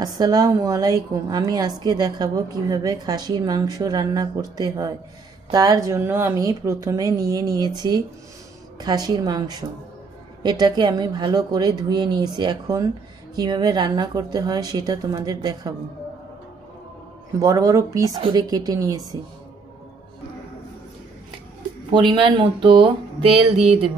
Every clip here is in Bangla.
আসসালামু আলাইকুম। আমি আজকে দেখাবো কিভাবে খাসির মাংস রান্না করতে হয়। তার জন্য আমি প্রথমে নিয়েছি খাসির মাংস। এটাকে আমি ভালো করে ধুয়ে নিয়েছি। এখন কিভাবে রান্না করতে হয় সেটা তোমাদের দেখাবো। বড় বড় পিস করে কেটে নিয়েছি। পরিমাণ মতো তেল দিয়ে দেব।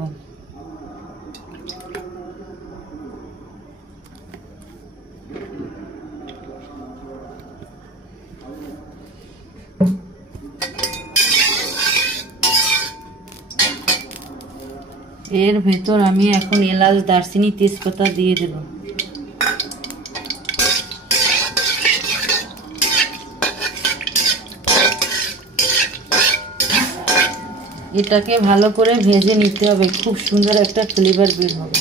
এর ভেতর আমি এখন এলাচ, দারচিনি, তেজপাতা দিয়ে দেব। এটাকে ভালো করে ভেজে নিতে হবে, খুব সুন্দর একটা ফ্লেভার বের হবে।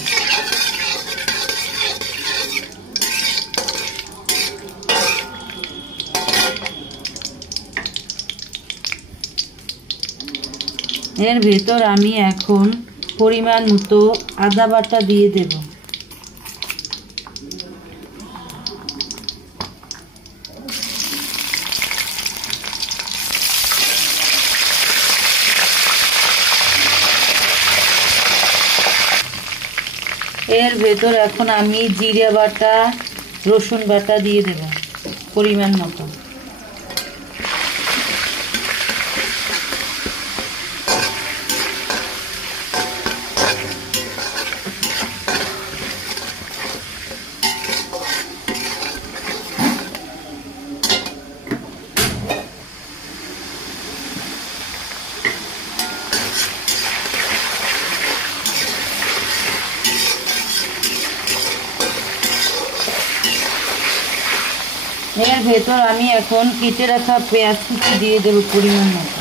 এর ভেতর আমি এখন পরিমাণ মতো আদা বাটা দিয়ে দেব। এর ভেতর এখন আমি জিরে বাটা, রসুন বাটা দিয়ে দেব পরিমাণ মতো। এর ভেতর আমি এখন কেটে রাখা পেঁয়াজ কুচি দিয়ে দেব পরিমাণ মতো।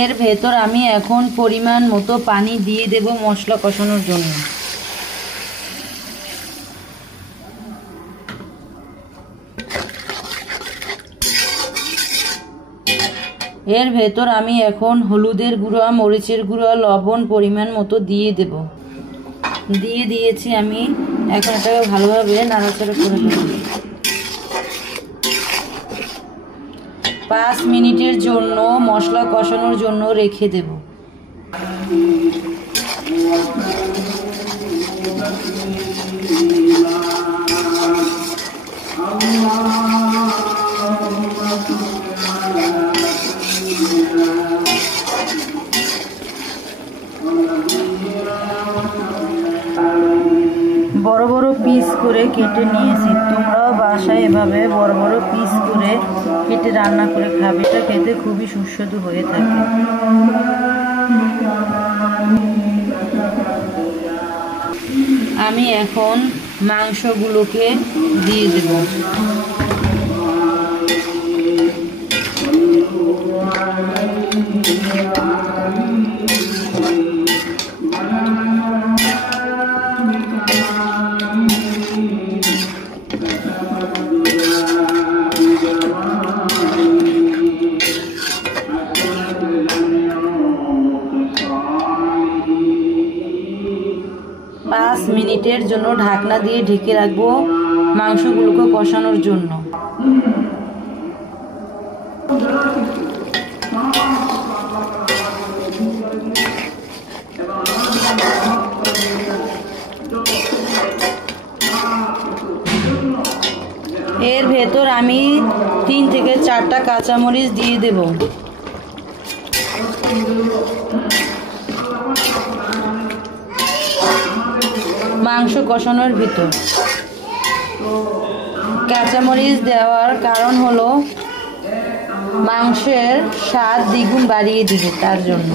এর ভেতর আমি এখন পরিমাণ মতো পানি দিয়ে দেব মশলা কষানোর জন্য। এর ভেতর আমি এখন হলুদের গুঁড়া, মরিচের গুঁড়া, লবণ পরিমাণ মতো দিয়ে দেব। দিয়েছি আমি। এখন এটাকে ভালোভাবে নাড়াচাড়া করে দেব। 5 মিনিটের জন্য মশলা কষানোর জন্য রেখে দেব। বড় বড় পিস করে কেটে নিয়েছি। তোমরাও বাসায় এভাবে বড় বড় পিস করে কেটে রান্না করে খাবে। এটা খেতে খুবই সুস্বাদু হয়ে থাকে। আমি এখন মাংসগুলোকে দিয়ে দেব। পাঁচ মিনিটের জন্য ঢাকনা দিয়ে ঢেকে রাখবো মাংসগুলোকে কষানোর জন্য। এর ভেতর আমি 3 থেকে 4টা কাঁচামরিচ দিয়ে দেব। মাংস কষানোর ভিতর কাঁচামরিচ দেওয়ার কারণ হলো মাংসের স্বাদ দ্বিগুণ বাড়িয়ে দিবে। তার জন্য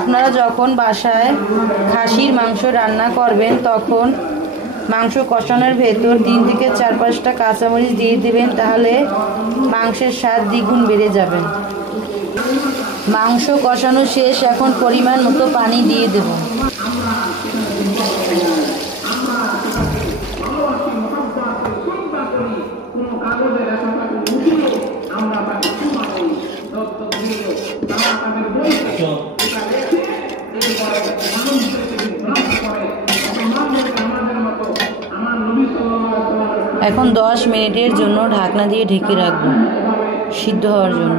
আপনারা যখন বাসায় খাসির মাংস রান্না করবেন তখন মাংস কষানোর ভেতর 3 থেকে 4-5টা কাঁচামরিচ দিয়ে দেবেন, তাহলে মাংসের স্বাদ দ্বিগুণ বেড়ে যাবে। মাংস কষানো শেষ। এখন পরিমাণ মতো পানি দিয়ে দেব। এখন 10 মিনিটের জন্য ঢাকনা দিয়ে ঢেকে রাখবো সিদ্ধ হওয়ার জন্য।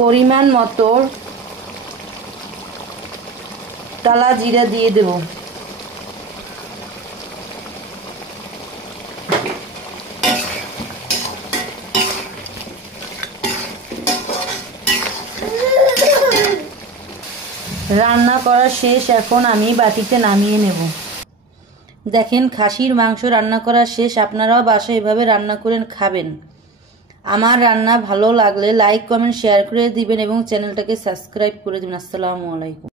পরিমাণ মতো টালা জিরা দিয়ে দেব। রান্না করা শেষ, এখন আমি বাটিতে নামিয়ে নেব। দেখেন খাসির মাংস রান্না করা শেষ। আপনারাও বাসায় এভাবে রান্না করে খাবেন। আমার রান্না ভালো লাগলে লাইক কমেন্ট শেয়ার করে দিবেন এবং চ্যানেলটাকে সাবস্ক্রাইব করে দিবেন। আসসালামু আলাইকুম।